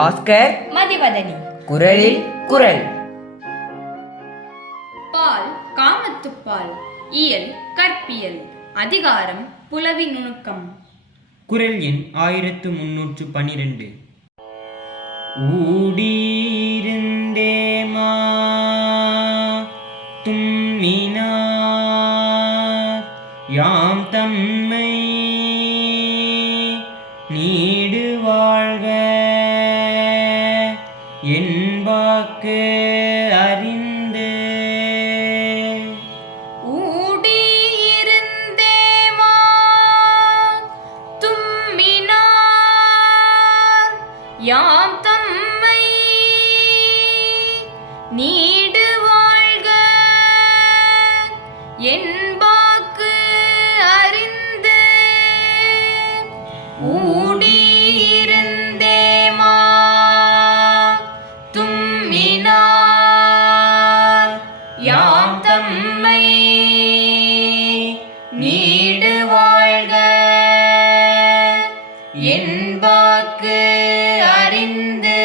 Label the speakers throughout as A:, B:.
A: பாஸ்கர்.
B: மதிவதனி.
A: குரலில் குரல்.
B: பால் காமத்துப்பால் இயல் கற்பியல் அதிகாரம் புலவி நுணுக்கம்.
C: குரல் எண் ஆயிரத்து முன்னூற்று பனிரெண்டு. ஊடியிருந்தேமா தும்மினார் யாம் தம்மை நீடு வாழ்க என்பாக்கு அறிந்து
B: யாம் தம்மை நீடு வாழ்க. என்பாக்கு அறிந்து ஊடியிருந்தேமா என்பாக்கு அறிந்து.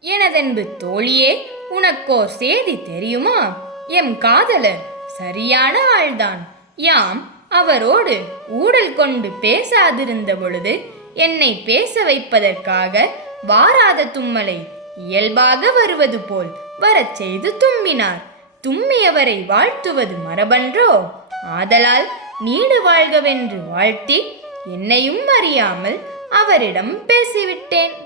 B: எனதென்பு தோழியே உனக்கோர் செய்தி தெரியுமா? எம் காதலர் சரியான ஆள்தான். யாம் அவரோடு ஊடல் கொண்டு பேசாதிருந்த பொழுது என்னை பேச வைப்பதற்காக வாராத தும்மலை இயல்பாக வருவது போல் வரச் செய்து தும்மினார் தும்மியவரை வாழ்த்துவது மரபன்றோ? ஆதலால் நீடு வாழ்கவென்று வாழ்த்தி என்னையும் அறியாமல் அவரிடம் பேசிவிட்டேன்.